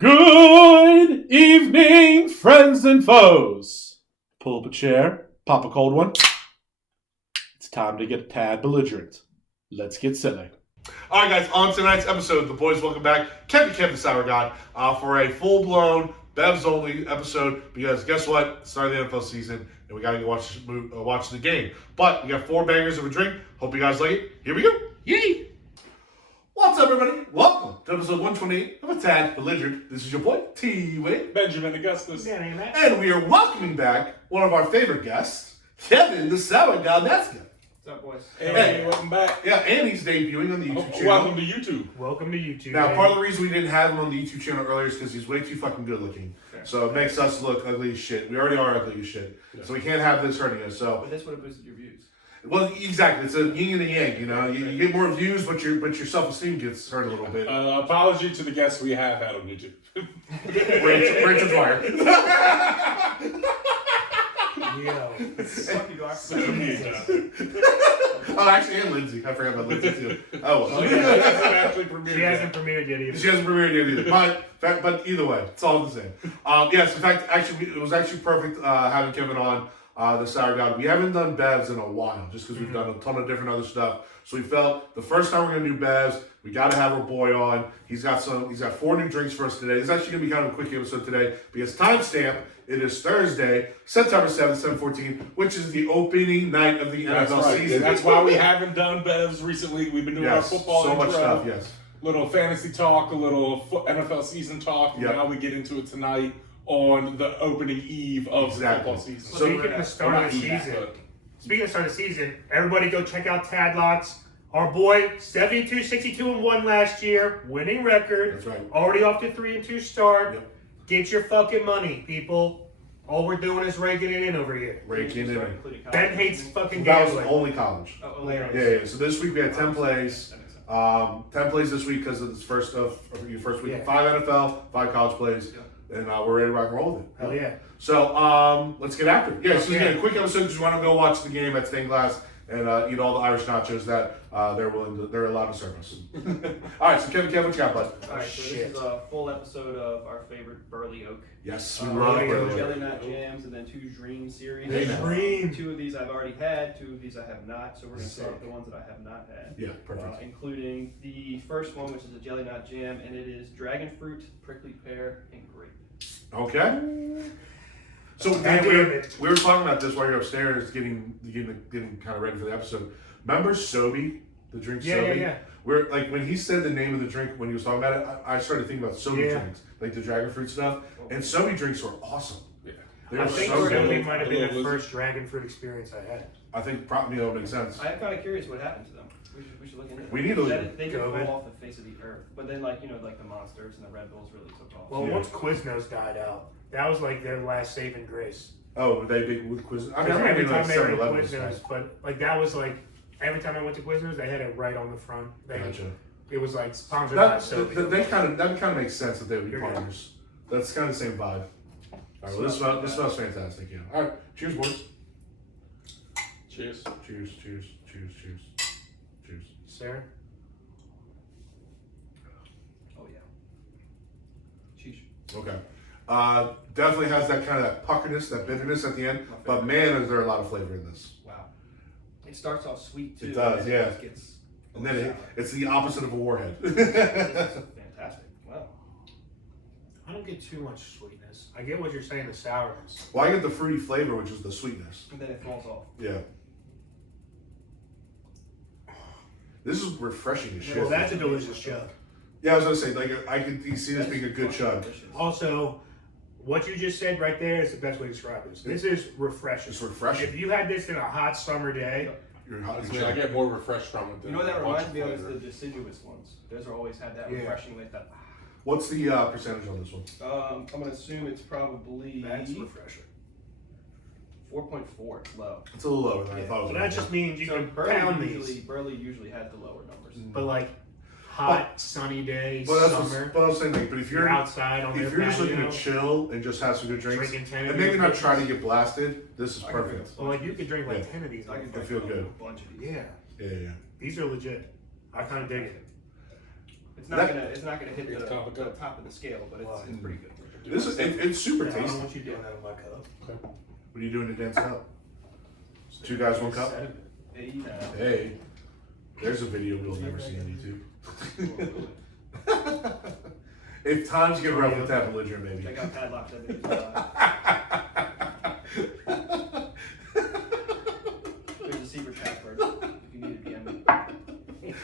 Good evening, friends and foes. Pull up a chair, pop a cold one. It's time to get a tad belligerent. Let's get silly. All right, guys, on tonight's episode, the boys welcome back Kevy Kev, the Sour God, for a full-blown Bevs-only episode, because guess what? It's starting the NFL season, and we got to go watch the game. But we got 4 bangers of a drink. Hope you guys like it. Here we go. Yay! What's up, everybody? Welcome to episode 128 of A Tad Belligerent. This is your boy, T-Wade. Benjamin Augustus. DannyMatt. And we are welcoming back one of our favorite guests, Kevin, the Sour God. That's good. What's up, boys? Hey, welcome back. Yeah, and he's debuting on the YouTube channel. Welcome to YouTube. Welcome to YouTube. Now, part of the reason we didn't have him on the YouTube channel earlier is because he's way too fucking good looking. Fair. So it makes us look ugly as shit. We already are ugly as shit. Yeah. So we can't have this hurting us. So, But this would have boosted your views. well, exactly. It's a yin and a yang. You know, you get more views, but your self-esteem gets hurt a little bit. Apology to the guests we have had on YouTube. Rachel's fire. Yo. Fuck you, Oh, actually, and Lindsay. I forgot about Lindsay too. Oh, well. She hasn't actually premiered She yet. hasn't premiered yet either. She hasn't premiered yet either. But either way, it's all the same. Yes, in fact, actually, it was actually perfect having Kevin on the Sour God. We haven't done Bevs in a while, just because we've done a ton of different other stuff. So we felt the first time we're gonna do Bevs, we got to have our boy on. He's got 4 new drinks for us today. It's actually gonna be kind of a quick episode today because timestamp. It is Thursday, September 7th, 7/14, which is the opening night of the NFL season. And that's why we haven't done Bevs recently. We've been doing our football so intro, much stuff, yes. Little fantasy talk, a little NFL season talk. And Yep. now we get into it tonight on the opening eve of the football season. So speaking of the start of the season, everybody go check out Tadlocks. Our boy, 72-62-1 last year, winning record. That's right. Already off to 3-2 start. Yep. Get your fucking money, people. All we're doing is raking it in over here. Raking it in. Ben hates fucking That was gambling. only college. Oh, yeah. Yeah. So this week we had 10 plays. 10 plays this week because of this first week. Yeah. 5 NFL, 5 college plays. And we're ready to rock and roll with it. Hell yeah. So let's get after it. Yeah, so Yeah. again, a quick episode because we want to go watch the game at Stained Glass and eat all the Irish nachos that they're allowed to serve us. All right, so Kevin, what you got, bud? Alright, so this is a full episode of our favorite Burley Oak. Yes, we Oh, love yeah. it. DannyMatt jams and then 2 Dream series. Hey, Dream. 2 of these I've already had, 2 of these I have not, so we're going to Sick. start with the ones that I have not had. Yeah, perfect. Including the first one, which is a Jelly Knot Jam, and it is dragon fruit, prickly pear, and grape. Okay. So Dan, we were talking about this while you're upstairs getting kind of ready for the episode. Remember Sobe, the drink Sobe? Yeah. Where like when he said the name of the drink when he was talking about it, I started thinking about Sobe drinks, like the dragon fruit stuff. And Sobe drinks were awesome. Yeah. They I were think so Sobe good. might have been the first dragon fruit experience I had. I think probably that would make sense. I am kind of curious what happened to them. We should look into it. We need to look That into They could COVID. fall off the face of the earth. But then, like the Monsters and the Red Bulls really took off. Well, Yeah. once Quiznos died out, that was like their last saving grace. Oh, were they big with quiz? I mean, I'm Every not time like they were in 7-Eleven Quiznos, stuff. but like that was like every time I went to Quiznos, they had it right on the front. Gotcha. It was like sponsored by Sobe. That kind of makes sense that they would be You're good. partners. That's kind of the same vibe. All right, well, this smells fantastic. Yeah. All right, cheers, boys. Cheers. Cheers. Sarah? Oh, yeah. Sheesh. Okay. Definitely has that kind of that puckerness, that bitterness at the end. But man, is there a lot of flavor in this. Wow. It starts off sweet, too. It does, and yeah. It just gets And then it's the opposite of a warhead. This is fantastic. Wow. I don't get too much sweetness. I get what you're saying, the sourness. Well, I get the fruity flavor, which is the sweetness. And then it falls off. Yeah. This is refreshing as shit. Well, that's a delicious chug. Yeah, I was gonna say, like, I could see this being a good chug. Also, what you just said right there is the best way to describe this. This is refreshing. It's refreshing. If you had this in a hot summer day, You're hot as I mean, I shit. get more refreshed from it than You know what that a bunch reminds me of is flavor. the deciduous ones. Those are always had that Yeah. refreshing like that. What's the percentage on this one? I'm gonna assume it's probably that's refreshing. 4.4. It's low. It's a little lower than I thought it was. So that just means you So can pound these. Burley usually has the lower numbers. But like hot, sunny days, But that's summer, what I was saying. Like, but if you're you're outside on if their you're just looking patio, to chill and just have some good drinks, drinking 10 and of maybe these not bitches. try to get blasted, this is I can perfect. Well, like you could drink like Yeah. 10 of these. I can I drink feel good. a bunch of these. Yeah, Yeah. these are legit. I kind of dig it. It's not gonna hit the top of the scale, but it's pretty good. It's super I don't tasty. want you doing that in my cup. What are you doing to dance cup? 2 guys, 1 cup. Hey, there's a video we'll never see on YouTube. If times get rough with that belligerent, maybe. Check out Padlock. There's a secret password if you need to DM me.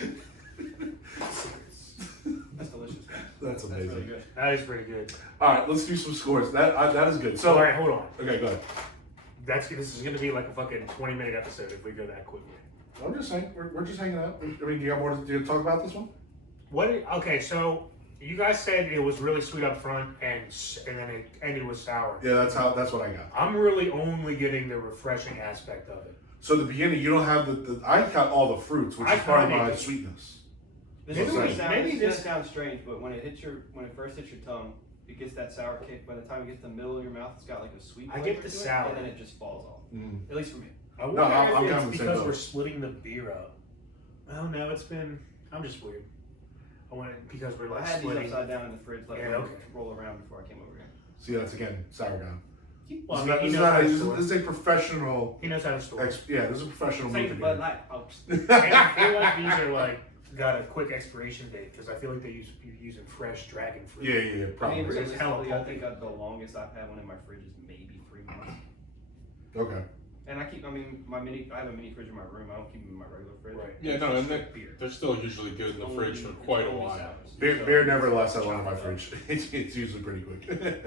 That's delicious. That's amazing. Really good. That is pretty good. All right, let's do some scores. That is good. So, All right, hold on. okay, go ahead. This is gonna be like a fucking 20-minute episode if we go that quickly. I'm just saying, we're just hanging out. I mean, do you got more to talk about this one? Okay, so you guys said it was really sweet up front and then it ended with sour. Yeah, that's what I got. I'm really only getting the refreshing aspect of it. So the beginning, you don't have I got all the fruits, which is part of my sweetness. This is gonna sound strange, but when it first hits your tongue, it gets that sour kick. By the time it gets to the middle of your mouth, it's got like a sweet flavor. I get the to sour, it, and then it just falls off. At least for me. I wonder I'm if kind it's of the same because boat. we're splitting the beer up. Oh no, I'm just weird. I want it because we're I like had splitting. these upside down in the fridge, like okay. roll around before I came over here. See, that's again sour down. Well, I This mean, is he knows not- how to this store. is a professional. He knows how to store. Yeah, this is a professional. Take the movie Bud here. Light, folks. And I feel like these are like got a quick expiration date because I feel like you're using fresh dragon fruit. Yeah, I mean, probably. realistically, I think the longest I've had one in my fridge is maybe 3 months. Okay. And I have a mini fridge in my room. I don't keep them in my regular fridge. Right. Yeah, no, and they're still usually good in the fridge for quite a while. Beer never lasts that long in my fridge. It's usually pretty quick.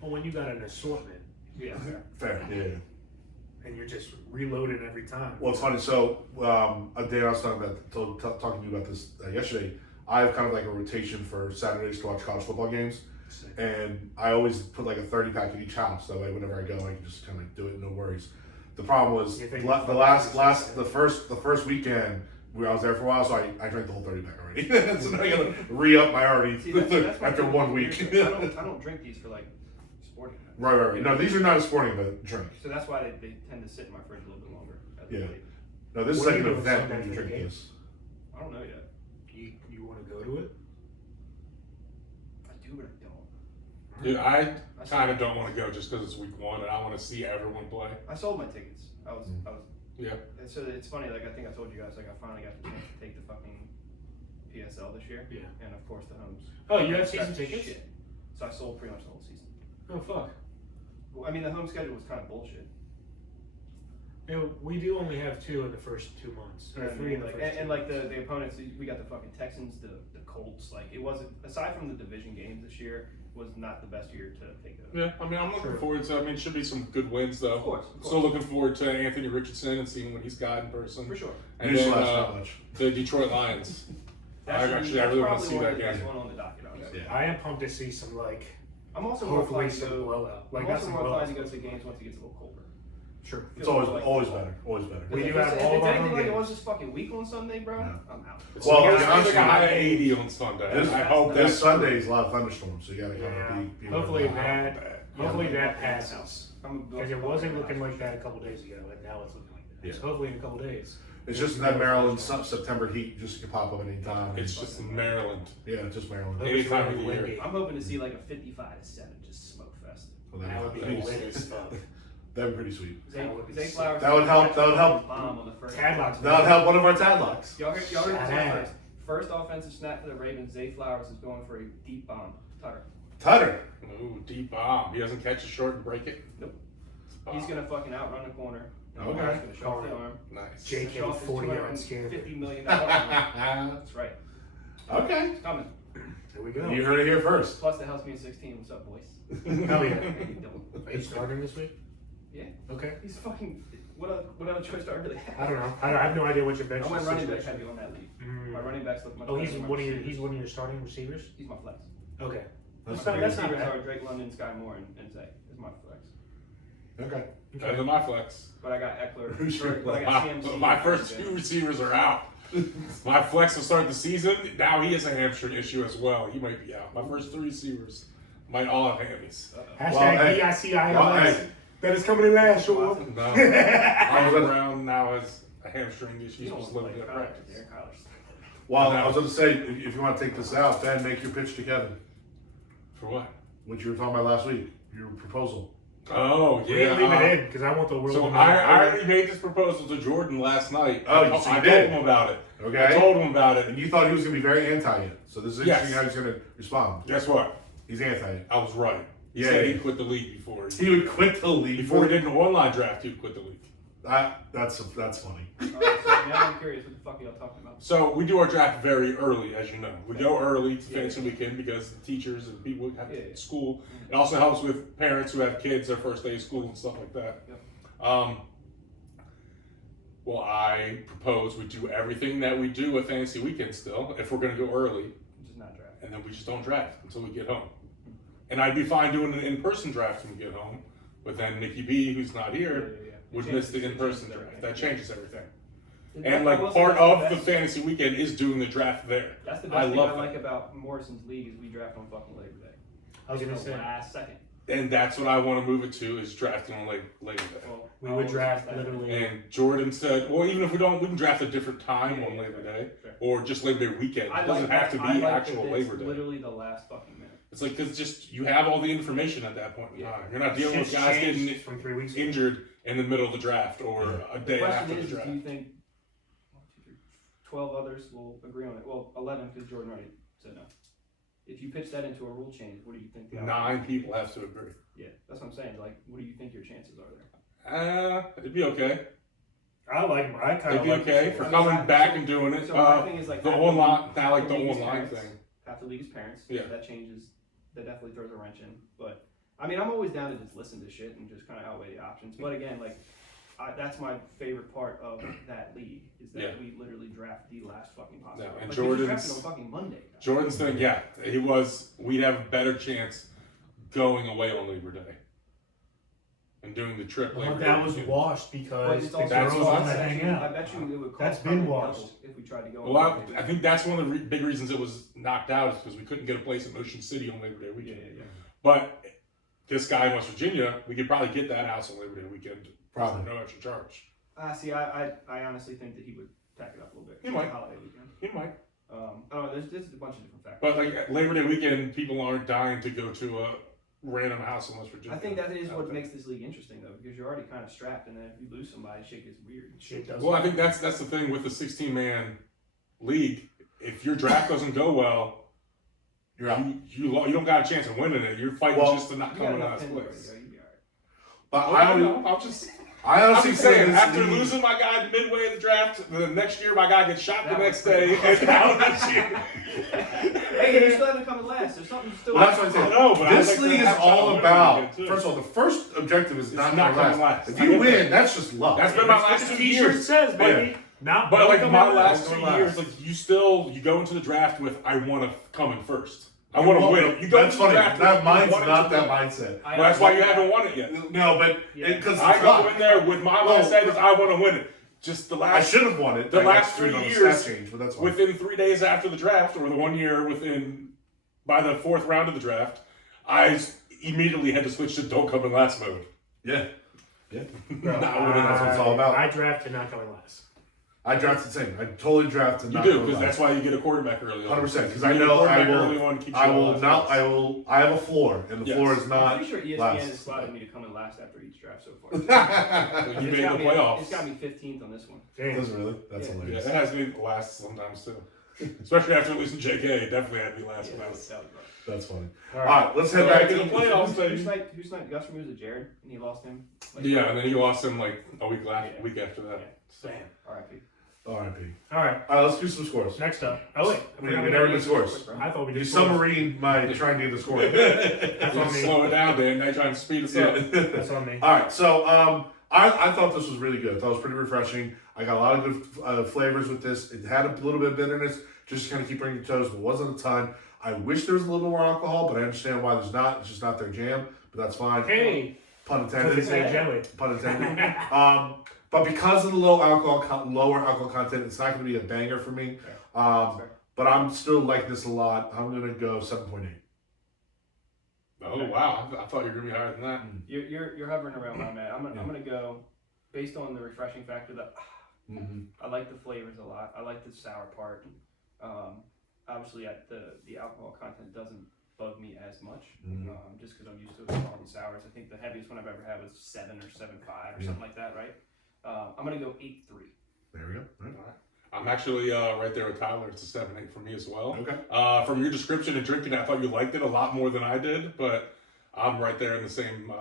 Well, when you got an assortment, Yeah. Fair. Yeah. and you're just reloading every time. Well, it's funny. So, a day I was talking to you about this yesterday. I have kind of like a rotation for Saturdays to watch college football games, and I always put like a 30-pack in each house. That way, whenever I go, I can just kind of like do it, no worries. The problem was the first weekend I was there for a while, so I drank the whole 30-pack already. So now I gotta re-up my already after 1 week. I don't drink these for like sporting. Right. No, these are not a sporting event drink. So that's why they tend to sit in my fridge a little bit longer. Yeah. No, this is What like do an you do event on when you Sunday drink for the this. I don't know yet. You want to go to it? I do, but I don't. Dude, I kind of don't want to go just because it's week 1 and I want to see everyone play. I sold my tickets. I was. Yeah. And so it's funny. Like I think I told you guys. Like I finally got the chance to take the fucking PSL this year. Yeah. And of course the homes. Oh, you have got season tickets? shit. So I sold pretty much the whole season. Oh fuck. Well, I mean the home schedule was kind of bullshit. You know, we do only have 2 in the first 2 months. You know Or what I 3 mean? in the Like, first and 2 like months. the opponents, we got the fucking Texans, the Colts. Like it wasn't, aside from the division games this year, was not the best year to take those. Yeah, I mean, I'm looking forward to. I mean, it should be some good wins though. Of course. Still looking forward to Anthony Richardson and seeing what he's got in person. For sure. And then not much. the Detroit Lions. I really want to see that game. That's one on the docket, honestly. Yeah. I am pumped to see some like I'm also more hopefully inclined to some go. blowout. Like I'm not also some more blowout. inclined to go to games once it gets a little colder. Sure. It's always better. Always better. We do If have it's all of our anything home like it games. was this fucking week on Sunday, bro, Yeah. I'm out. Well, It's to be honest like a with high you, 80 on Sunday. This, I hope this that Sunday is a lot of thunderstorms, so you gotta kind Yeah. of be Hopefully aware of that. Hopefully that passes. I'm Because it wasn't looking like that a couple days ago, and now it's looking like that. Yeah. So hopefully in a couple days. It's just that Maryland September heat just can pop up at any time. it's just Maryland. Yeah, it's just Maryland. Hope Any it's time of really the year. windy. I'm hoping to see like a 55-7 just smoke fest. Well, That would be Nice. lit as fuck. that'd be pretty sweet. That would be Zay sick. Flowers. That would help Bomb on the first. Tadlocks. That would help one of our Tadlocks. Y'all heard this Shout one out. first. First offensive snap for the Ravens. Zay Flowers is going for a deep bomb. Tutter. Tutter. Ooh, deep bomb. He doesn't catch it short and break it. Nope. Bomb. He's gonna fucking outrun the corner. Okay. He's gonna show off the arm. Nice. Jake Show off his 40-yard scamper. $250 million arm. That's right. Okay. It's coming. There we go. You heard it here first. Plus the House Mean 16. What's up, boys? Hell yeah. How you doing? Are you starting this week? Yeah. Okay. He's fucking. What other choice do I really have? I don't know. I have no idea what your bench I went running back situation heavy on that league. Mm. My running backs look much Oh, better he's than my one of your receivers. he's one of your starting receivers. He's my flex. Okay. That's My That's not receivers bad. are Drake London, Sky Moore, and Zay. Is my flex. Okay. Better than my flex. But I got Eckler. Who's your but I got My, CMC. my first 2 receivers are out. My flex will start the season. Now he has a hamstring issue as well. He might be out. My first 3 receivers might all have hammies. Hashtag hey. BICILS. That is coming in last, sure. No. Arnold Brown now has a hamstring issue. You He's just don't living play at college, practice. Derek Kyler's. Well, I was going to say, if you want to take this out, Ben, make your pitch to Kevin. For what? What you were talking about last week, your proposal. Oh, We yeah. didn't leave it in because I want the world So to know. I already made this proposal to Jordan last night. Oh, I so you told did? him about it. Okay. I told him about it. And you thought he was going to be very anti it. So this is interesting Yes. how he's going to respond. Guess what? He's anti it. I was right. He Yeah, said yeah. he'd quit the league before. He would quit the league. Before he did an online draft, he would quit the league. That's funny. Alright, so now I'm curious, what the fuck are y'all talking about? So we do our draft very early, as you know. We go early to fantasy weekend because the teachers and people have school. It also helps with parents who have kids their first day of school and stuff like that. Yep. Well, I propose we do everything that we do with fantasy weekend still, if we're going to go early, Just not draft. and then we just don't draft until we get home. And I'd be fine doing an in-person draft when we get home, but then Nikki B, who's not here, would miss the in-person draft. That changes everything. And like part of the fantasy weekend is doing the draft there. That's the best I thing love I that. like about Morrison's league is we draft on fucking Labor Day. I was gonna It's the say last second. And that's what I want to move it to is drafting on Labor Day. Well, we I'll would always draft that. literally. And Jordan said, well, even if we don't, we can draft a different time on Yeah, Labor Day sure. or just Labor Day weekend. I It doesn't like have to that. be I like actual that Labor it's Day. literally the last fucking minute. It's like, because just you have all the information at that point in time. You're not dealing with Shit's guys changed getting from 3 weeks ago. injured in the middle of the draft or a The day question after the is, draft. do you think 12 others will agree on it? Well, 11 because Jordan already said no. If you pitch that into a rule change, what do you think the outcome 9 would be? people have to agree. Yeah, that's what I'm saying. Like, what do you think your chances are there? It'd be okay. I kind It'd of be like okay it. for I mean, coming back and doing it. So my thing is like The half online, league- I like the half league is online parents, thing. Half the league is parents. Yeah. So that changes. That definitely throws a wrench in. But I mean, I'm always down to just listen to shit and just kind of outweigh the options. But again, like that's my favorite part of that league is that we literally draft the last fucking possible. Yeah, and like, we just Jordan's- drafted on fucking Monday. Jordan's thing, we'd have a better chance going away on Labor Day and doing the trip. Well, Labor that Day was weekend. washed But because it's the also, That's girls what want to I hang bet you out. it would cost That's been probably washed. double if we tried to go. Well, on Monday. I think that's one of the big reasons it was knocked out is because we couldn't get a place in Ocean City on Labor Day weekend. Yeah. But this guy in West Virginia, we could probably get that house on Labor Day weekend Probably. for no extra charge. See, I honestly think that he would tack it up a little bit. He It's might. a holiday weekend. He might. I don't know. There's a bunch of different factors. But like Labor Day weekend, people aren't dying to go to a random house in West Virginia. I think that is what makes this league interesting, though, because you're already kind of strapped, and then if you lose somebody, shit gets weird. Shit does. Well, I think that's the thing with the 16-man league. If your draft doesn't go well, You're out. you don't got a chance of winning it. You're fighting Well, just to not You come got in enough last pins place. already, you'll be all right. But Well, I don't know. I I'm honestly just say saying, this after league- losing my guy midway of the draft, the next year my guy gets shot the That next was pretty day, and now this year. Hey, you still haven't come in last. There's something still. Well, that's what I'm saying. I know, but I This think league they is have all to about. win too. First of all, the first objective is It's not not coming coming last. If I you get win, that. that's just luck. That's been my That's last what 2 the T-shirt years. says, baby. Not But like don't my come in last Don't 2 last. years, like you go into the draft with I want to come in first. I want to win. You go That's into the funny. draft That with, mine's you want it not to that win. mindset. Well, that's why you haven't won it yet. No, but Yeah. because I go in there with my mindset is I want to win it. Just the I last should have won it. the I got last screwed 3 on the years, stat change, but that's fine. within 3 days after the draft, or the 1 year within by the 4th round of the draft, I immediately had to switch to don't come in last mode. Yeah. Bro, Not winning, that's what it's all about. I drafted not coming last. I drafted the same. I totally drafted. You not do going because last. that's why you get a quarterback early on. 100%, 'cause You I get a know quarterback I will- early on, keeps you I in will last not. place. I have a floor, and the Yes. floor is I'm not. pretty sure ESPN last. has slotted me to come in last after each draft so far. You It's made the got me- playoffs. It's got me 15th on this one. Damn. Does it really? That's Yeah. Yeah, hilarious. it has me last sometimes too. Especially after losing JK, it definitely had me last Yeah, when I that was. was rough. That's funny. All All right. right, let's head So, back to in the the playoffs, Who baby. sniped Gus from? Was it Jared? And he lost him? Like, Yeah, and then he lost him like a week Yeah. after that. Damn. R.I.P. R.I.P. All right. All right, let's do some scores. Next up. Oh wait. We never did scores. I thought we You did scores. submarine my trying to do the score. That's on me. Slow it down, Dan. Now you're trying to speed us up. That's on me. All right, so I thought this was really good. I thought it was pretty refreshing. I got a lot of good flavors with this. It had a little bit of bitterness, just to kind of keep bringing toast, but wasn't a ton. I wish there was a little more alcohol, but I understand why there's not. It's just not their jam, but that's fine. Hey. Pun Because they say intended. jelly. Pun intended. But because of the lower alcohol content, it's not going to be a banger for me. But I'm still liking this a lot. I'm going to go 7.8. Oh wow! I thought you were gonna be higher than that. You're hovering around where I'm at. I'm gonna go based on the refreshing factor. That Mm-hmm. I like the flavors a lot. I like the sour part. Obviously, the alcohol content doesn't bug me as much, Mhm. just because I'm used to quality sours. I think the heaviest one I've ever had was 7 or 7.5 or something like that, right? I'm gonna go 8.3. There we go. All right. I'm actually right there with Tyler. It's a 7.8 for me as well. Okay. From your description and drinking, I thought you liked it a lot more than I did, but I'm right there in the same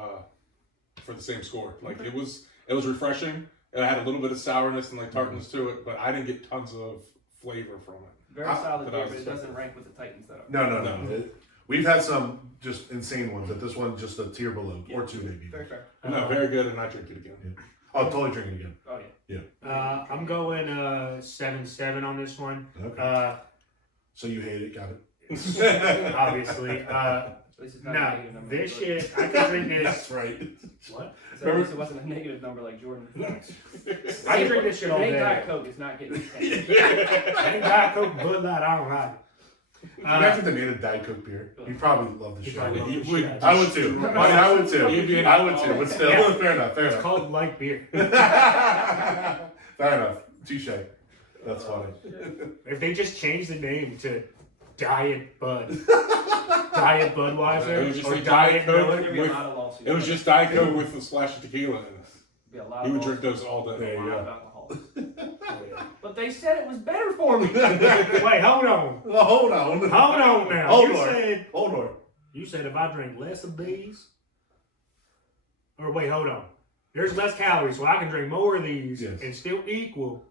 for the same score. Like it was refreshing. It had a little bit of sourness and like tartness to it, but I didn't get tons of flavor from it. Very solid beer, but it doesn't rank with the Titans that are. No. We've had some just insane ones, but this one just a tier below, or two maybe. Very fair. No, very good, and I drink it again. Yeah. I'll totally drink it again. Oh yeah. I'm going 7.7 on this one. Okay. So you hate it, got it. Obviously. At least it's not a No, negative number. this shit, I could drink this. That's right. What? So at least it wasn't a negative number like Jordan. I can drink this shit all Hey, day. Diet Coke is not getting 10. Ain't Diet Coke, Bud Light, I don't like it. Imagine if they made a Diet Coke beer. You probably love the You shit. probably love the would- shit out of I it. would too. I would too. I would too. But still, Yeah. fair enough. Fair It's enough. called light beer. Fair enough. Touche. That's funny. If they just change the name to Diet Bud, Diet It was Budweiser, just or like Diet Diet Coke. Miller, There'd be a lot of lawsuits. It was just Diet Coke with a splash of tequila in it. Be a lot You of would drink lawsuits. those all day. There you A lot of go. alcoholics. But they said it was better for me. Wait, hold on. Well, hold on. Hold on now. Hold you on. said Hold on. you said if I drink less of these, or wait, hold on. There's less calories, so I can drink more of these Yes. and still equal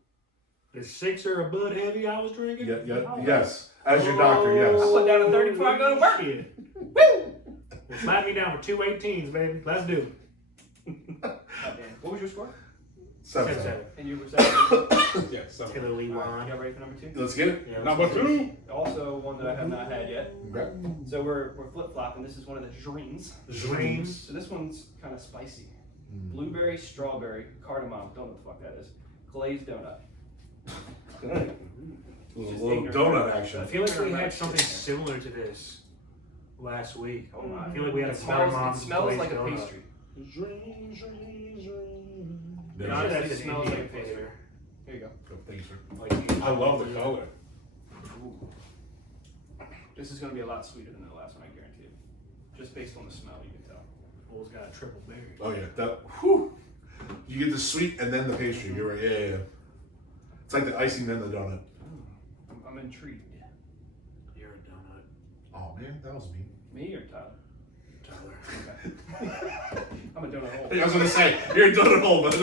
the 6er of Bud Heavy I was drinking. Yes. As your doctor, yes. I put down a 35 go to work. Shit. Well, slap me down for 2 18s, baby. Let's do it. What was your score? 7-7. And you were saying, Yeah, so. Taylor Lee you wine. got ready for number 2? Let's get it. Yeah, Number 2. Also, one that I have not had yet. Okay. So we're flip flopping. This is one of the dreams. Dreams. So this one's kind of spicy. Mm. Blueberry, strawberry, cardamom. Don't know what the fuck that is. Glazed donut. A Just little ignorant donut about action. I feel like we Ignorant had about something shit. similar to this last week. Oh my. I feel like we had a It smells cardamom like a donut. pastry. Yeah. Yeah, Honestly, that's it an smells Indian like a pastry. flavor. Here you go. Thank you, sir. Like I love the color. Ooh. This is going to be a lot sweeter than the last one, I guarantee it. Just based on the smell, you can tell. Bull's got a triple berry. Oh yeah, that. Whew. You get the sweet and then the pastry. You're right. Yeah. It's like the icing then the donut. I'm intrigued. You're a donut, Oh man, that was me. Me or Tyler? Tyler. Okay. I'm a donut hole. I was gonna say you're a donut hole, but.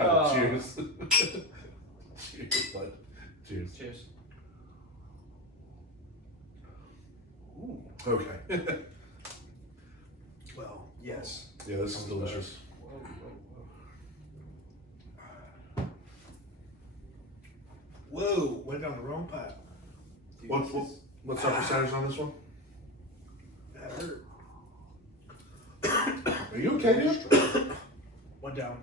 Oh. Cheers. Cheers, bud. Cheers. Cheers. Ooh. Okay. Well, yes. Yeah, this is delicious. Whoa, Whoa, went down the wrong pipe. Dude, What's our percentage on this one? That hurt. Are you okay, dude? Went down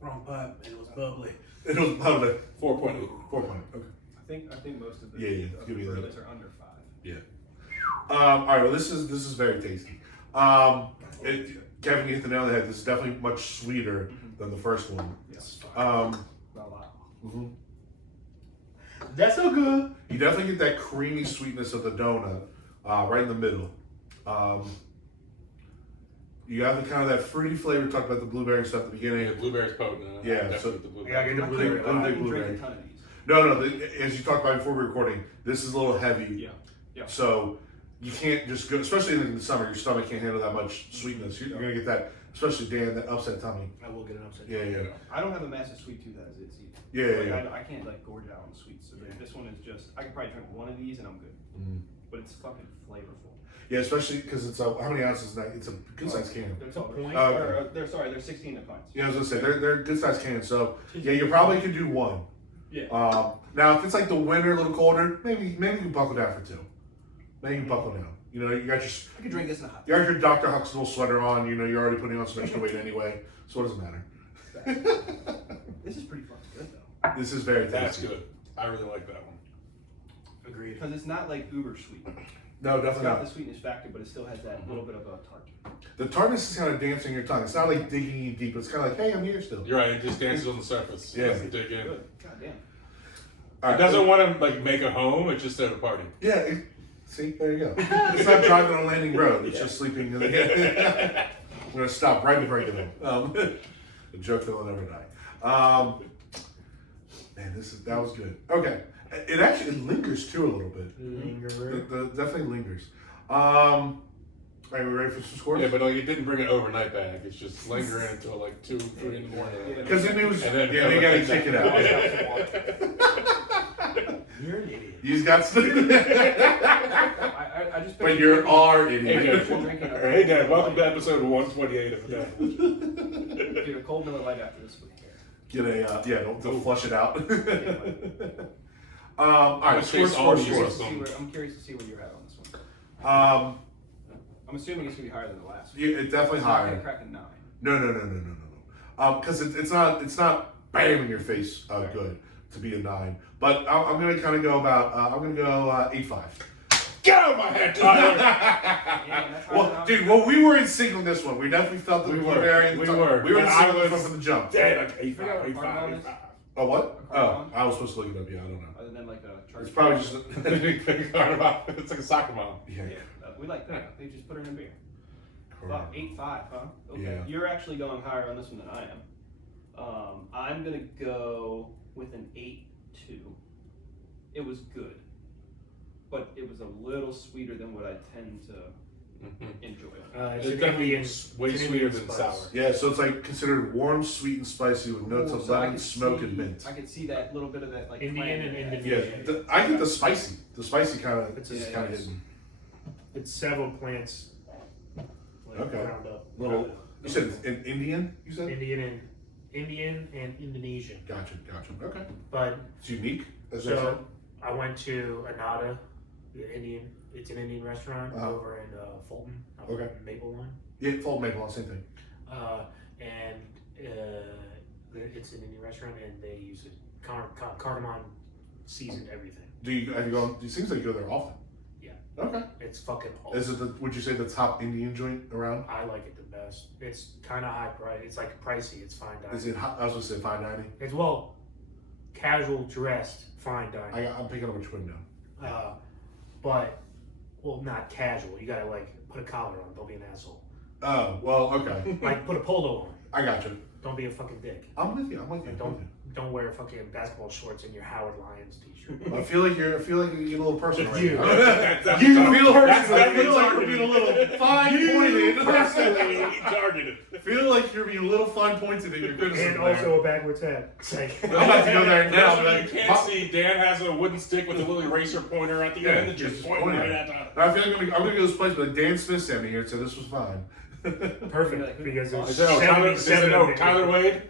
wrong pipe and it was bubbly. It was probably 4.8. 4 point. Okay. I think most of the Yeah, of give the me that. burgers are under 5. Yeah. All right. Well, this is very tasty. Kevin, you hit the nail on the head. This is definitely much sweeter than the first one. Yes. Um, Not a lot. mhm. That's so good. You definitely get that creamy sweetness of the donut right in the middle. You have the kind of that fruity flavor. Talked about the blueberry stuff at the beginning. Yeah, blueberry's potent. Yeah, Definitely so- the blueberry. Yeah, I get the I blueberry. couldn't big drink blueberry. a ton of these. No. As you talked about before we were recording, this is a little heavy. Yeah. Yeah. So you can't just go, especially in the summer. Your stomach can't handle that much sweetness. You're gonna get that, especially Dan, that upset tummy. I will get an upset. Yeah. I don't have a massive sweet tooth as it is either. Yeah. Like, I can't like gorge out on sweets. So this one is just, I could probably drink one of these and I'm good. Mm. But it's fucking flavorful. Yeah, especially because it's how many ounces is that? It's a good sized can. They're a point. they're 16 of pints. Yeah, I was gonna say they're good sized cans. So yeah, you probably could do one. Yeah. Now if it's like the winter, a little colder, maybe you can buckle down for 2. Maybe you can buckle down. You know, you got I could drink this in a hot. your Dr. Huxtable sweater on. You know, you're already putting on some extra weight anyway. So what does it matter? This is pretty fucking good though. This is very tasty. That's good. I really like that one. Agreed. Because it's not like uber sweet. No, It's definitely got not. the sweetness factor, but it still has that little bit of a tart. The tartness is kind of dancing in your tongue. It's not like digging you deep. It's kind of like, hey, I'm here still. You're right. It just dances on the surface. Yeah. It doesn't dig in. Good. God damn. All It right. doesn't want to like make a home. It's just at a party. Yeah. See, there you go. It's not driving on Landing Road. It's just sleeping. I'm gonna stop right before I get home. The joke that will never die. Man, that was good. Okay, it actually lingers too a little bit. Definitely lingers. Are we ready for some scores? Yeah, but like, it didn't bring it overnight back. It's just lingering until like 2, 3 in the morning. Because then it was. And then- Yeah, they gotta kick it out. You're an idiot. You've got. I just But you're our Hey, idiot. Dad. Hey, Dad. Welcome to episode 128 of that. Get a cold Miller Lite after this week. Get a don't flush it out. All right, I'll score. chase all these. I'm curious to see where you're at on this one. I'm assuming it's gonna be higher than the last one. It's definitely It's not higher. gonna crack a 9. No. Because it's not bam in your face good to be a 9. But I'm gonna kind of go about. I'm gonna go 8.5. Get out of my head, Tyler! Yeah, that's higher than Well, dude, well, we were in sync on this one. We definitely felt that We we were. were. We were. We were in But sync I on this was- one from the jump. Dad, like 8.5, Figure out 8.5, what 8.5. Oh, what? A Oh, card I was supposed to look it up. Yeah, I don't know. Other than like a charge. It's probably just. It's like a soccer mom. Yeah. We like that. They just put her in a beer. Correct. 8.5, huh? Okay. Yeah. You're actually going higher on this one than I am. I'm gonna go with an 8.2. It was good, but it was a little sweeter than what I tend to enjoy. It's It's an definitely Indian, way it's an sweeter Indian than spice. sour. Yeah, so it's like considered warm, sweet, and spicy with notes Ooh, of so I lemon, could smoke, see- and mint. I could see that little bit of that like Indian plant and in that. Indian. Yeah, I get the spicy. The spicy kind of It's is a- kind of yeah, hidden. It's several plants. Okay. Ground up. Little. You said it's in Indian. You said. Indian and Indonesian. Gotcha. Okay. But It's unique. As they say. so I went to Anada, it's an Indian restaurant Uh-huh. over in Fulton. Okay. Maple One. Yeah, full maple, same thing. It's an Indian restaurant and they use cardamom seasoned everything. Have you gone? It seems like you go there often. Yeah. Okay. It's fucking awesome. Is it would you say the top Indian joint around? I like it the best. It's kind of high price. It's like pricey. It's fine dining. Is it? I was gonna say fine dining. It's casual dressed fine dining. I'm picking up which window. But not casual. You gotta like put a collar on. Don't be an asshole. Oh well, okay. Like put a polo on. I got you. Don't be a fucking dick. I'm with you. I'm with you. And don't wear fucking basketball shorts in your Howard Lions t-shirt. I feel like you're getting a little personal. Right You. now. That's You that's- feel that's I definitely feel like you're targeted. being a little fine pointed. Personally targeted. Feel like you're being a little fine pointed in your criticism. And also a backwards hat. It's like, I'm about to go there now. Now, Like, you can't see, Dan has a wooden stick with a little eraser pointer at the end that just pointing pointing. right at the... I feel like I'm gonna go to this place, but Dan Smith sent me here, so this was fine. perfect because there's So, Tyler, 77 of them. Tyler Wade,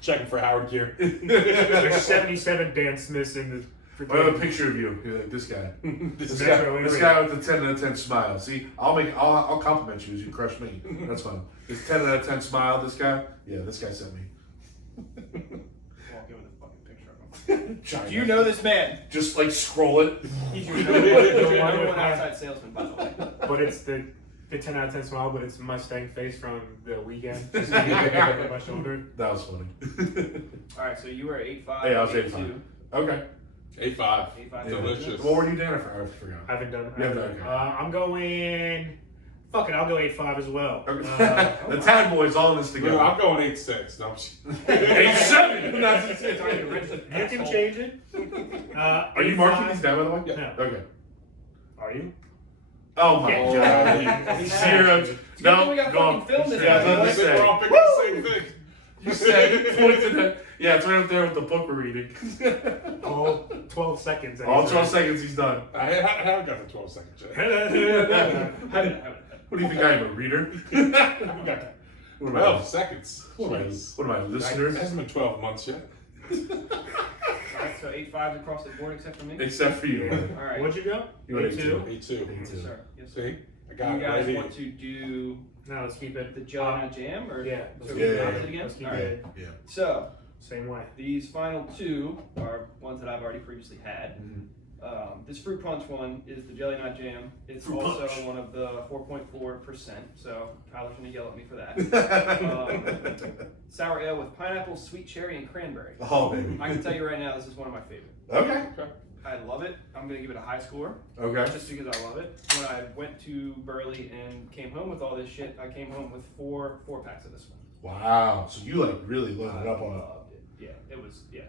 checking for Howard gear. There's 77 Dan Smiths in the. I have a picture of you. You're like, this guy. This Metro This area. guy with the 10 out of 10 smile. See, I'll compliment you as you crush me. That's fine. This 10 out of 10 smile, this guy? Yeah, this guy sent me. Walk in with a fucking picture of him. China. Do you know this man? Just like scroll it. He's your number one outside salesman, by the way. But it's the 10 out of 10 smile, but it's Mustang face from the weekend. Just over my shoulder. That was funny. Alright, so you were at 8.5. Hey, I was 8.2. 8.5. Okay. 8.5. 8.5. Delicious. What were you doing for? I forgot. I haven't done. You haven't done, okay. I'm going. Fuck it, I'll go 8.5 as well. The Tad Boys all in this No, together. I'm going 8.6. No, I'm just- 8.7. That's It's already written. You can change it. Are you marking these down, by the way? No. Okay. Are you? Oh my Yeah. god. He's Zero. It's a good thing we got gone. fucking film this Yeah, time. that's We're all say. picking the same thing. You said pointed at. Yeah, it's right up there with the book we're reading. All 12 seconds. All 12 seconds, he's done. I haven't got the 12 seconds yet. What do you think I am, a reader? We got that. What am I? 12 seconds. What am I? Jeez. What am I, It listeners? hasn't been 12 months yet. Alright, so 8.5 across the board except for me. Except for you. Alright. What'd you go? You went 8.2? 8.2. Yes, sir. Yes, sir. See? I got You it guys right want here. to do No, let's keep it. the Joe Not Jam? Or Yeah. so Yeah, we yeah, bounce yeah. it again? Let's keep Alright. it So, same way. these final two are ones that I've already previously had. This fruit punch one is the jelly nut jam. It's Fruit also punch. one of the 4.4%. So Tyler's gonna yell at me for that. Sour ale with pineapple, sweet cherry, and cranberry. Oh, baby. I can tell you right now, this is one of my favorites. Okay. I love it. I'm gonna give it a high score. Okay. Just because I love it. When I went to Burley and came home with all this shit, I came home with four packs of this one. Wow. So you like really loaded up on it. Loved it. Yeah, it was. Yeah.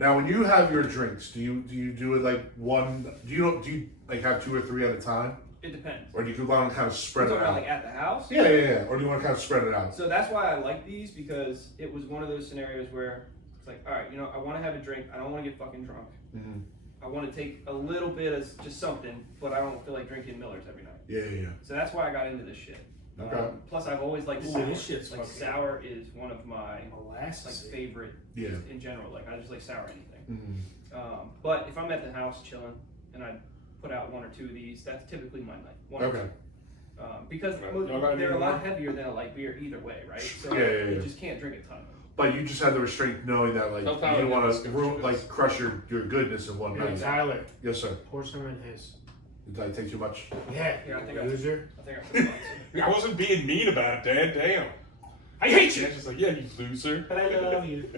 Now, when you have your drinks, do you do it like one? Do you like have 2 or 3 at a time, It depends. or do you want to kind of spread You're it talking out? about, like at the house. Yeah. Or do you want to kind of spread it out? So that's why I like these, because it was one of those scenarios where it's like, all right, I want to have a drink. I don't want to get fucking drunk. Mm-hmm. I want to take a little bit as just something, but I don't feel like drinking Millers every night. Yeah. So that's why I got into this shit. Okay. Plus, I've always liked Ooh, sour. this shit's like fucking sour is one of my Molasses. favorite Yeah. in general. Like I just like sour anything. Mm-hmm. But if I'm at the house chilling and I put out 1 or 2 of these, that's typically my night. One or Okay. two. Because Y'all got they're a any lot more? heavier than a light beer either way, right? So Yeah. you just can't drink a ton of them. But you just had the restraint knowing that like Tell you Tyler didn't want let's to go through like this. crush your goodness in one Hey, night. Tyler, Yes, sir. pour some in his. Did I take too much? Yeah, Yeah, I think you loser. I think I put lots in. I wasn't being mean about it, Dad. Damn. I hate you, She's just like, yeah, you loser. but I love you.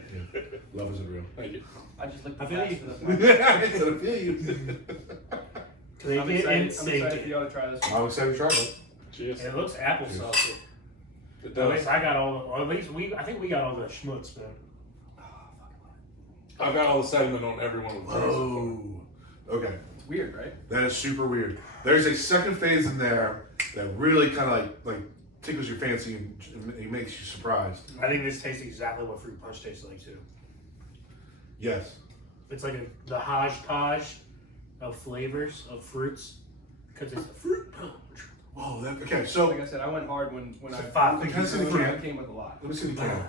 Love isn't real. Thank you. I just looked I at feel the you. for this one. I said I feel you. Take I'm it excited, and I'm sink excited for it. y'all to try this one. I'm excited to try it. Cheers. It looks applesauce. It At does. least I got all. Or at least I think we got all the schmutz, man. I've got all the sediment on every one of them. Oh. Okay. It's weird, right? That is super weird. There's a second phase in there that really kind of like tickles your fancy and it makes you surprised. I think this tastes exactly what fruit punch tastes like too. Yes. It's like the hodgepodge of flavors of fruits because it's the fruit punch. Oh, that okay. So Like I said, I went hard when I It's a five. Can I see the I can? came with a lot. Let me see the can.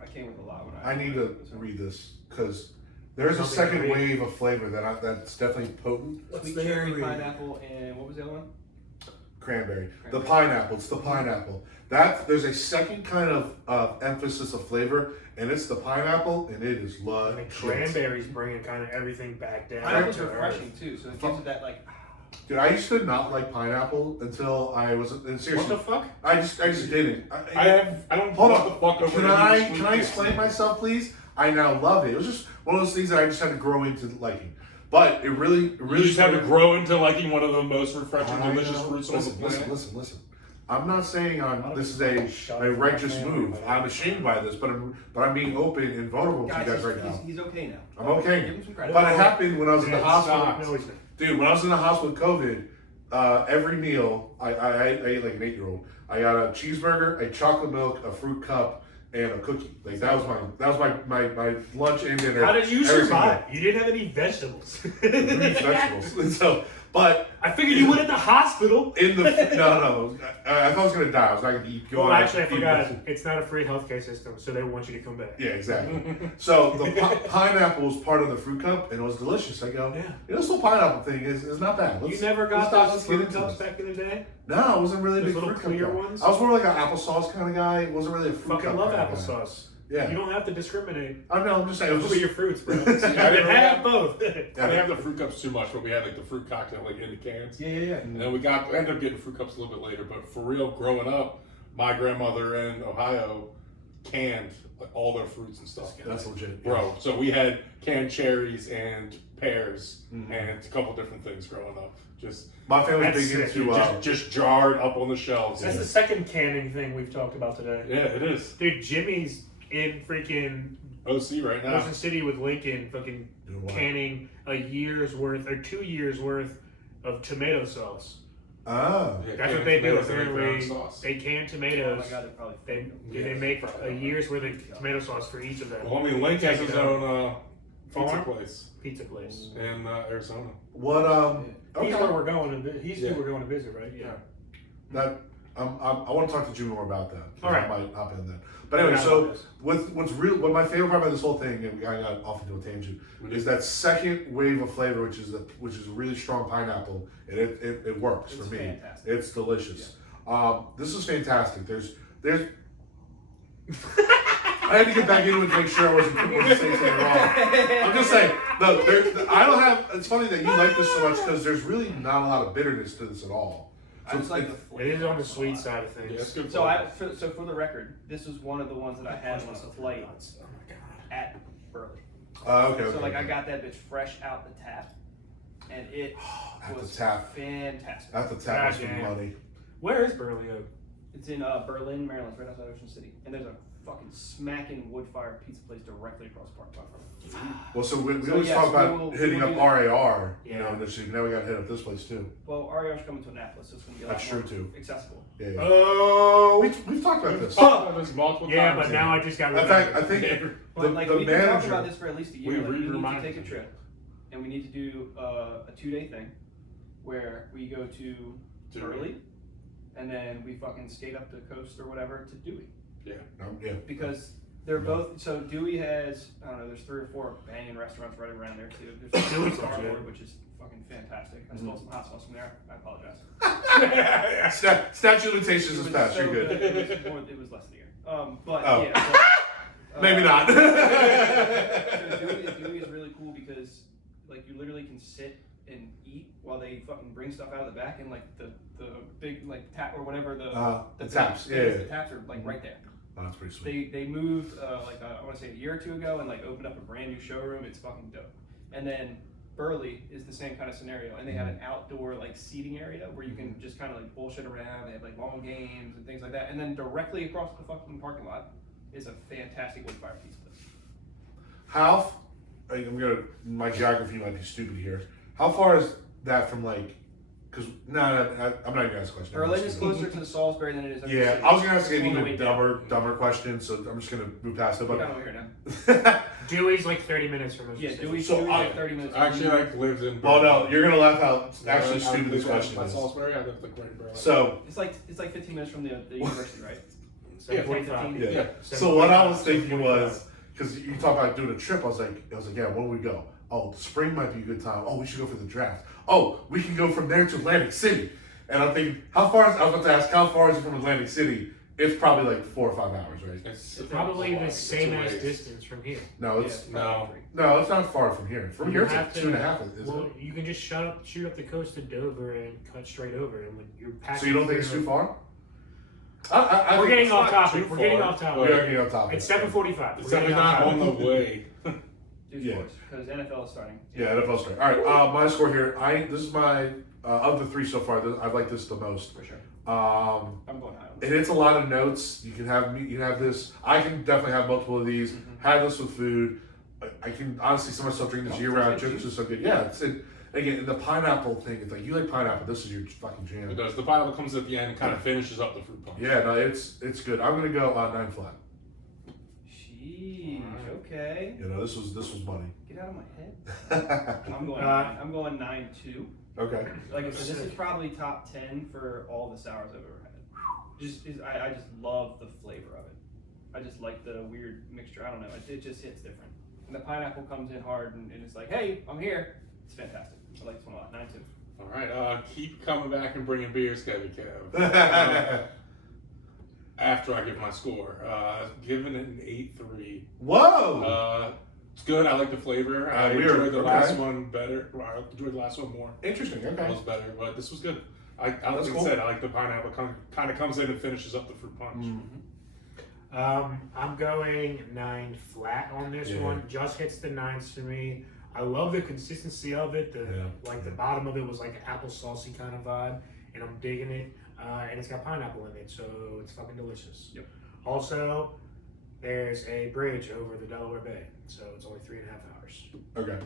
I came with a lot when I need to read this because there's a Something second to read. wave of flavor that's definitely potent. Sweet cherry, pineapple, and what was the other one? Cranberry. The pineapple. It's the pineapple. There's a second kind of emphasis of flavor, and it's the pineapple, and it is And love. the cranberries bringing kind of everything back down. Pineapple's to earth. refreshing too, so it gives it that like. Dude, I used to not like pineapple until I was. And What seriously, the fuck? I just didn't. I don't Hold what on. the fuck over Can any I sweet can I things. explain myself, please? I now love it. It was just one of those things that I just had to grow into liking. But it really You just had to grow into liking one of the most refreshing, I delicious know. fruits on the planet. Listen. I'm not saying this is a righteous move. I'm ashamed by this, but I'm being open and vulnerable to you guys right now. He's okay now. I'm okay. Give him some credit. But it happened when I was in the It's hospital. not. No, he's not. Dude, when I was in the hospital with COVID, every meal I ate like an 8-year-old. I got a cheeseburger, a chocolate milk, a fruit cup, and a cookie. Like that was my lunch and dinner. How did you every survive? You didn't have any vegetables. single day. Vegetables. And so, but I figured you went in the hospital. in the no, I thought I was gonna die. I was not gonna eat. Well, actually, I eat forgot. this. It's not a free healthcare system, so they want you to come back. Yeah, exactly. So the pineapple was part of the fruit cup, and it was delicious. I go, Yeah. This whole pineapple thing is not bad. You never got let's those get fruit into cups this. back in the day? No, I wasn't really a Those big little fruit cup clear guy. ones? I was more like an applesauce kind of guy. It wasn't really a fruit Fucking cup love kind of guy. applesauce. Yeah. You don't have to discriminate. I know. I'm just saying. It was Those are just, your fruits, bro. You I can never have both. I didn't have the fruit cups too much, but we had like the fruit cocktail like in the cans. Yeah. And then we ended up getting fruit cups a little bit later. But for real, growing up, my grandmother in Ohio canned like, all their fruits and stuff. that's legit, Bro, so we had canned cherries and pears and a couple different things growing up. Just My family's That's big sick, into. just jarred up on the shelves. That's the second canning thing we've talked about today. Yeah, it is. Dude, Jimmy's in freaking OC right now. Ocean City with Lincoln fucking Doing what? canning a year's worth or 2 years worth of tomato sauce. Oh. Yeah, That's what canned they do. tomatoes and brown Apparently, sauce. they can Oh tomatoes. my god, they're probably. They make a year's worth of tomato sauce for each of them. Well, I mean, Link has Take his it out. own pizza Farm? place Pizza place. in Arizona. What He's okay. where we're going. He's Yeah. who we're going to visit, right? Yeah. That I want to talk to Jimmy more about that. All right. I might hop in that. But anyway, so what my favorite part about this whole thing, and I got off into a tangent, is that second wave of flavor, which is a really strong pineapple, and it works It's for me. fantastic. It's delicious. This is fantastic. There's had to get back into it to make sure I wasn't saying something wrong. I'm just saying, I don't have. It's funny that you like this so much because there's really not a lot of bitterness to this at all. I just like the It flavor. is on the sweet side of things. Yeah, it's good. So for the record, this was one of the ones that I had on a flight Oh my god. at Burley. Okay. So like I got that bitch fresh out the tap, and it At the was tap. fantastic. At the tap must be Goddamn. money. Where is Burley? It's in Berlin, Maryland, right outside Ocean City, and there's a fucking smacking wood-fired pizza place directly across the park from it. Well, so we So always yes, talk we about will- hitting we will up do RAR, you Yeah. know, and now we got to hit up this place too. Well, RER's coming to Annapolis, so it's going to be a lot That's more true, too. accessible. Yeah. Oh, We've talked about this. There's multiple yeah, times. but now I just got. In fact, I think But like the we've been talking about manager. this for at least a year. We Like, we need to reminded take a them. trip, and we need to do a 2-day thing, where we go to Dewey. Burley, and then we fucking skate up the coast or whatever to Dewey, No, yeah. because they're both. So Dewey has, I don't know, there's 3 or 4 banging restaurants right around there too. There's Dewey's Starboard, legit. which is fucking fantastic. I stole some hot sauce from there. I apologize. Statute of limitations is was passed. so You're good. It was less than a year. But Oh. yeah. But, Maybe not. So Dewey is really cool because like you literally can sit and eat while they fucking bring stuff out of the back, and like the big like tap or whatever the taps. things, Yeah. the taps are like right there. Oh, that's pretty sweet. They moved I want to say a year or 2 ago and like opened up a brand new showroom. It's fucking dope. And then Burley is the same kind of scenario, and they have an outdoor like seating area where you can just kind of like bullshit around. They have like long games and things like that. And then directly across the fucking parking lot is a fantastic wood-fired pizza place. How? My geography might be stupid here. How far is that from like? Because I'm not even gonna ask a question. Berlin is closer to Salisbury than it is. Yeah, I was gonna ask an On the even way down. dumber question, so I'm just gonna move past it. We're But kind of over here now. Dewey's like 30 minutes from us. Yeah, Dewey's So like 30 minutes. I actually like lived in. oh no, you're gonna laugh how actually I stupid this lived question by is. Salisbury. I lived like right in Berlin. So It's like 15 minutes from the university, right? 7:45. yeah. Yeah. So what I was thinking was, because you talk about doing a trip, I was like, yeah, where would we go? Oh, spring might be a good time. Oh, we should go for the draft. Oh, we can go from there to Atlantic City. And I'm thinking, I was about to ask, how far is it from Atlantic City? It's probably like 4 or 5 hours, right? It's Probably the it's same a ass ways. distance from here. No, it's No. no, it's not far from here. From here, it's like 2.5, isn't Well, it? you can just shoot up the coast to Dover and cut straight over, and when you're passing. So you don't think it's through- too far? We're think getting it's off not topic. too We're getting far, off We topic. are getting on topic. It's 7:45. It's We're getting definitely off not on topic. the way. Do Yeah. sports, because NFL is starting. Yeah, NFL story. All right, my score here. This is my of the 3 so far. I like this the most. For sure. Um, I'm going high on and it's a lot of notes. You can have me. You can have this. I can definitely have multiple of these. Have this with food. I can honestly see myself drinking this year round. Chips is so good. Yeah, it's again the pineapple thing. It's like you like pineapple. This is your fucking It jam. does. The pineapple comes at the end, kind of finishes up the fruit punch. Yeah, no, it's good. I'm gonna go 9 flat. Sheesh, okay. You know, this was money. Get out of my head. I'm going 9. I'm going 9-2. Okay. Like I said, this is probably top 10 for all the sours I've ever had. I just love the flavor of it. I just like the weird mixture. I don't know. It just hits different. And the pineapple comes in hard, and it's like, hey, I'm here. It's fantastic. I like this one a lot. 9-2. All right. Keep coming back and bringing beers, Kevy Kev. After I give my score, giving it an 8-3. Whoa. It's good. I like the flavor. I Weird. enjoyed the Okay. last one better. I enjoyed the last one more. Interesting. It Okay. was better, but this was good. Like That's I cool. said, I like the pineapple. Kind of comes in and finishes up the fruit punch. I'm going 9 flat on this Yeah. one. Just hits the 9s for me. I love the consistency of it. The bottom of it was like an apple saucy kind of vibe, and I'm digging it. And it's got pineapple in it, so it's fucking delicious. Yep. Also, there's a bridge over the Delaware Bay, so it's only 3.5 hours. Okay.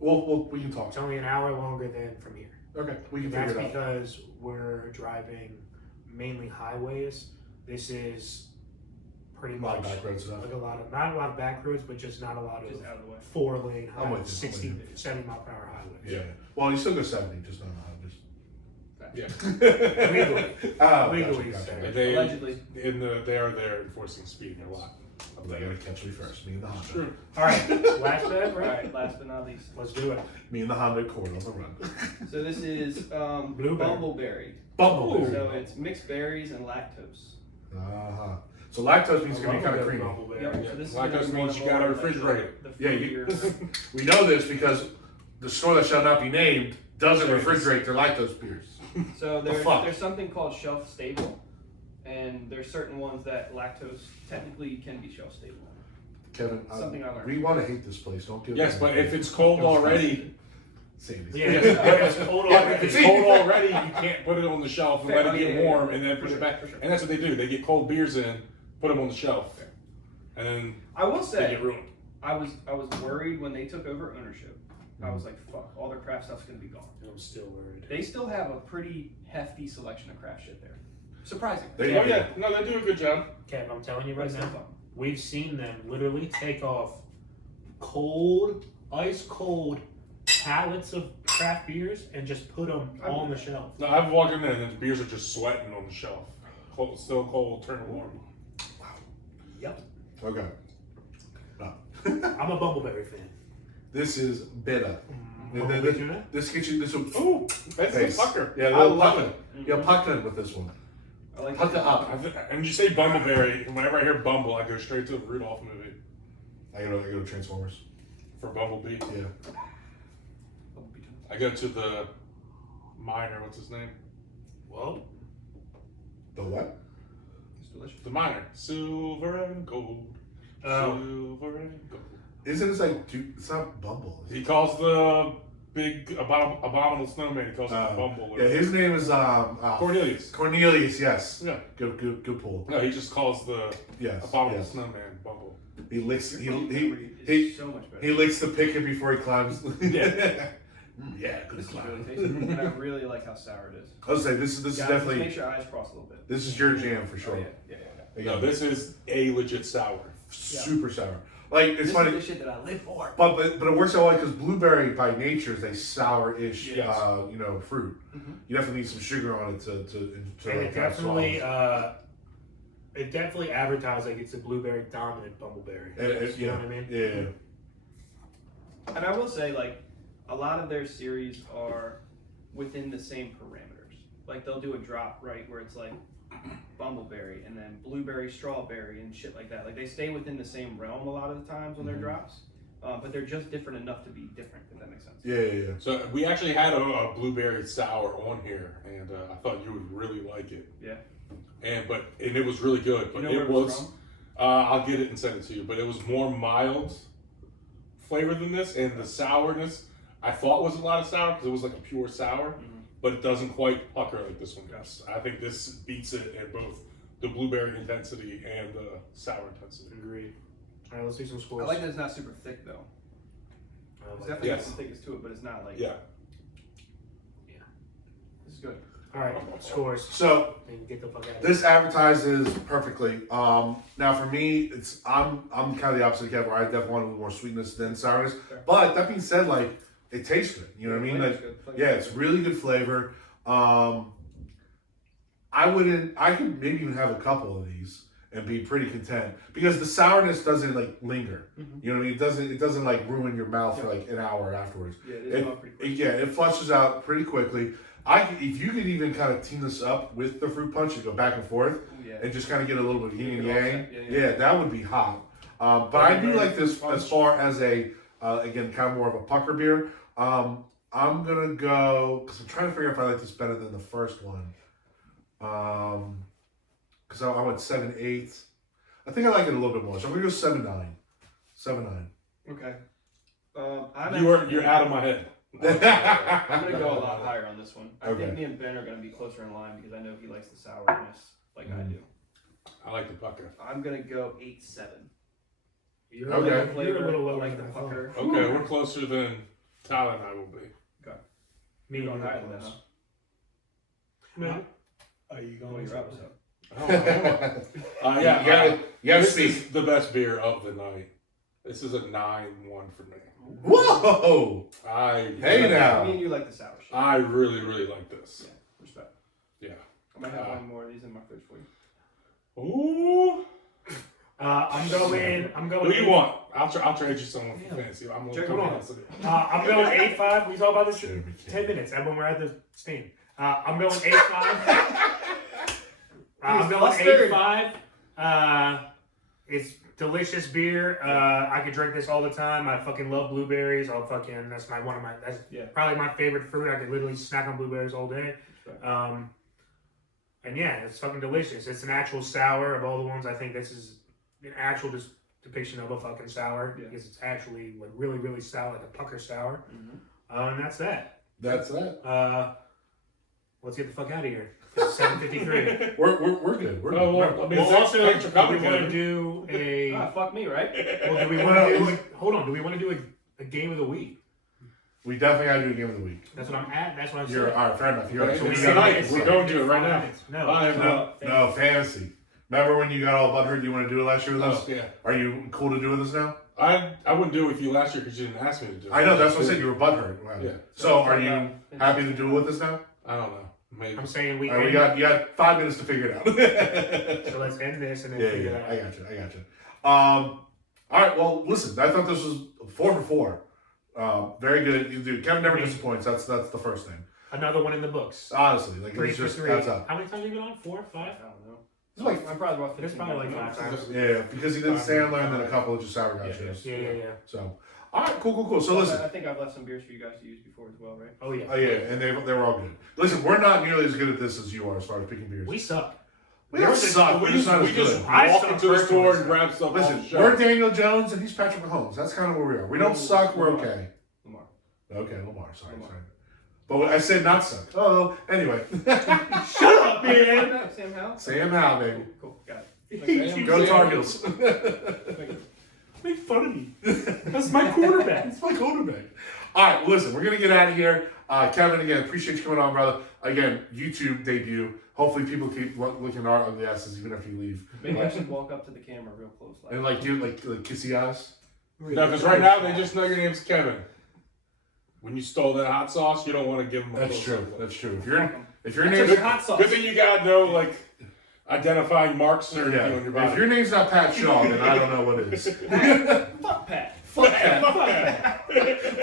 Well, we can talk. It's only an hour longer than from here. Okay, we can That's figure it out. because we're driving mainly highways. This is pretty A lot much of back road stuff. like not a lot of back roads, but just not a lot of Just out of the way. 4-lane I'm with you, 60, I'm with you. 70 mile per hour highways. Yeah. Well, you still go 70, just not 100. Yeah. Legally. Oh, Legally, gotcha, sir. gotcha. They Allegedly. they are there enforcing speed a lot. They gotta catch me first. Me and the Honda. Sure. All right, last bet, All right? right, last but not least. Let's do it. Me and the Honda Accord on the run. So this is Blueberry. bumbleberry. Bumblebee. So it's mixed berries and lactose. Uh-huh. So lactose means it's I gonna be love kind a of good creamy. bumbleberry. Yep, so this is Lactose gonna be means one you gotta more, like, refrigerate it. the Yeah, you- fruitier- We know this because the store that shall not be named doesn't refrigerate their lactose beers. So fuck? there's something called shelf stable, and there's certain ones that lactose technically can be shelf stable. Kevin, Something I learned. we want to hate this place. Don't give. Yes, them but anything. if it's cold already, Say this. Yeah, it's cold yeah, if it's already. cold already, you can't put it on the shelf and Fair, let it get yeah, warm yeah. and then push it back. For sure. And that's what they do. They get cold beers in, put them on the shelf, and then I will they say, get ruined. I was worried when they took over ownership. I was like, fuck, all their craft stuff's gonna be gone. I'm still worried. They still have a pretty hefty selection of craft shit there. Surprisingly. They- Oh yeah, no, they do a good job. Kev, I'm telling you But right it's still now, fun. we've seen them literally take off cold, ice cold pallets of craft beers and just put them on the shelf. No, I've walked in there and the beers are just sweating on the shelf. Cold, still cold, turn warm. Yep. Okay. No. I'm a bumbleberry fan. This is bitter. Bumblebee tuna? This gets you this one. Ooh, that's Face. the pucker. Yeah, a I little love pucker. it. Yeah, pucker with this one. I like Pucker that. up. And you say Bumbleberry, and whenever I hear Bumble, I go straight to the Rudolph movie I go to Transformers. for Bumblebee. Yeah. I go to the miner, what's his name? Well, The what? It's delicious. The miner. Silver and gold. Oh. Silver and gold. Isn't it like it's not Bumble? Is He it? calls the big abominable snowman, he calls it Bumble. Or Yeah, his name is Cornelius. Cornelius. Yes. Yeah. Good pull. No, he just calls the Yes. abominable yes. snowman Bumble. He licks. Your He memory is he so much better. he licks the picket before he climbs. Yeah. Yeah. Good This is climb. really tasty, and I really like how sour it is. I was say this is Guys, just definitely make sure your eyes cross a little bit. this is your jam for Oh, sure. yeah. No, this is a legit sour. Super sour. Like it's This funny. is the shit that I live for. But it works out well because blueberry by nature is a sour-ish, Yes. fruit. Mhm. You definitely need some sugar on it to and like, it definitely advertised like it's a blueberry dominant bumbleberry. You know what I mean? Yeah. And I will say, like, a lot of their series are within the same parameters. Like, they'll do a drop, right, where it's like bumbleberry and then blueberry, strawberry, and shit like that. Like, they stay within the same realm a lot of the times on their drops, but they're just different enough to be different, if that makes sense. Yeah. So we actually had a blueberry sour on here, and I thought you would really like it. Yeah. And it was really good, but You know where it it was was. from? I'll get it and send it to you, but it was more mild flavor than this, and the sourness I thought was a lot of sour because it was like a pure sour, but it doesn't quite pucker like this one does. I think this beats it in both the blueberry intensity and the sour intensity. Agreed. All right, let's do some I scores. like that it's not super thick, though. It's definitely got some thickness to it, but it's not like. Yeah. This is good. All right, scores. So And get the fuck out of this advertises perfectly. Now for me, I'm kind of the opposite of Kev, where I definitely want a little more sweetness than sourness. Sure. But that being said, like it tastes good. You know what I mean? Flavor's Like good. Flavor's yeah, good. it's really good flavor. I could maybe even have a couple of these and be pretty content because the sourness doesn't like linger. You know what I mean? It doesn't like ruin your mouth for like an hour afterwards. Yeah, it is not pretty quick. It flushes out pretty quickly. If you could even kind of team this up with the fruit punch and go back and forth Ooh, yeah. and just kind of get a little bit of yin and Make it yang, offset. Yeah. that would be hot. But I do like this as far as a again kind of more of a pucker beer. I'm gonna go because I'm trying to figure out if I like this better than the first one. Because I went 7.8. I think I like it a little bit more, so I'm gonna go 7.9. 7.9. Okay. You're out of my head. I'm gonna go a lot higher on this one. I Okay. think me and Ben are gonna be closer in line because I know he likes the sourness like I do. I like the pucker. I'm gonna go 8.7. You're Okay. a little Flavor, lower I like the than I thought. pucker. Okay, we're closer than Tyler and I will be. Me You're and going you higher than that, close. huh? No. Are you Well, going you're up, so. Yeah, You gotta this speak. is the best beer of the night. This is a 9-1 for me. Whoa! Hey now. Me and you like the sour shit. I really, really like this. Yeah, respect. Yeah. I might have one more of these in my fridge for you. Ooh. I'm going. Who do you want? I'll trade you someone for fancy. I'm Check going it to out. answer. I'm going 8.5. We talk about this Sure, we can. 10 minutes. And when we're at the stand, I'm going 8.5. I'm going Flustered. 8.5. It's delicious beer. I could drink this all the time. I fucking love blueberries. That's probably my favorite fruit. I could literally snack on blueberries all day. And yeah, it's fucking delicious. It's an actual sour of all the ones. I think this is an actual depiction of a fucking sour because it's actually like really, really sour, like a pucker sour. And that's that. That's that. Let's get the fuck out of here. It's 7:53. We're good. We're Oh, good. well, I mean, Well, also, thanks for do we coming, want to Kevin. do a? Fuck me, right? Well, do we want to do? Hold on. Do we want to do a game of the week? We definitely got to do a game of the week. That's what I'm at. That's what I'm You're saying. all right. Fair enough. You're Okay, right. it's So we got- tonight. We're going to it right now. No. No, fantasy. Remember when you got all butthurt? You want to do it last year with us? Oh, yeah. Are you cool to do with us now? I wouldn't do it with you last year because you didn't ask me to do it. I know. That's what I said. You were butthurt. Wow. Yeah. So are you happy to do it with us now? I don't know. Maybe. I'm saying we. All right, you got 5 minutes to figure it out. So let's end this and then Yeah, figure it out. I got you. All right, well, listen, I thought this was 4 for 4. Very good. You do. Kevin never disappoints. That's the first thing. Another one in the books. Honestly, like 3 it's for just 3. that's up. How many times have you been on? 4, 5? I don't know. It's like I'm probably about There's 15 probably like minutes. 5 times. yeah, because he did Sandler and then a couple of just sour guy shows. Yeah. So, all right, cool. So listen. I think I've left some beers for you guys to use before as well, right? Oh yeah. Oh yeah, and they were all good. Listen, we're not nearly as good at this as you are as far as picking beers. We suck. We don't suck. We're just not as good. I walk suck into the personally, store and so. grab stuff off Listen, the we're shelf. Daniel Jones and he's Patrick Mahomes. That's kind of where we are. We don't suck. We're okay. Lamar. Okay, Lamar. Sorry. Lamar. But I said not suck. Oh, anyway. Shut up, man. Sam Howell? Sam Howell, baby. Cool, got it. Go Tar Heels. Make fun of me. That's my quarterback. It's my quarterback. All right, listen, we're going to get out of here. Kevin, again, appreciate you coming on, brother. Again, YouTube debut. Hopefully people keep looking at our ugly asses even after you leave. Maybe I should walk up to the camera real close. And like give like kissy eyes. No, because right now they just know your name's Kevin. When you stole that hot sauce, you don't want to give them a That's close true. up. That's true. If your That's name's just hot sauce. Good thing you got no like identifying marks or anything on your body. if your name's not Pat Shaw, then I don't know what is. Fuck Pat. Fuck Pat.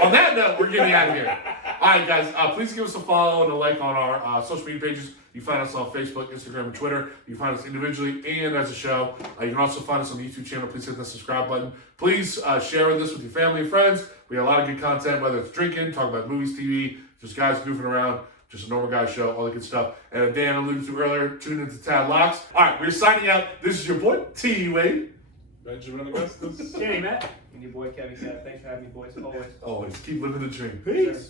On that note, we're getting out of here. All right, guys. Please give us a follow and a like on our social media pages. You can find us on Facebook, Instagram, and Twitter. You can find us individually and as a show. You can also find us on the YouTube channel. Please hit the subscribe button. Please share this with your family and friends. We have a lot of good content, whether it's drinking, talking about movies, TV, just guys goofing around, just a normal guy show, all the good stuff. And Dan alluded to earlier, tune into Tad Locks. All right, we're signing out. This is your boy, T. Wade. Benjamin Augustus. DannyMatt. And your boy Kevy Kev. Thanks for having me, boys. Always. Always keep living the dream. Peace.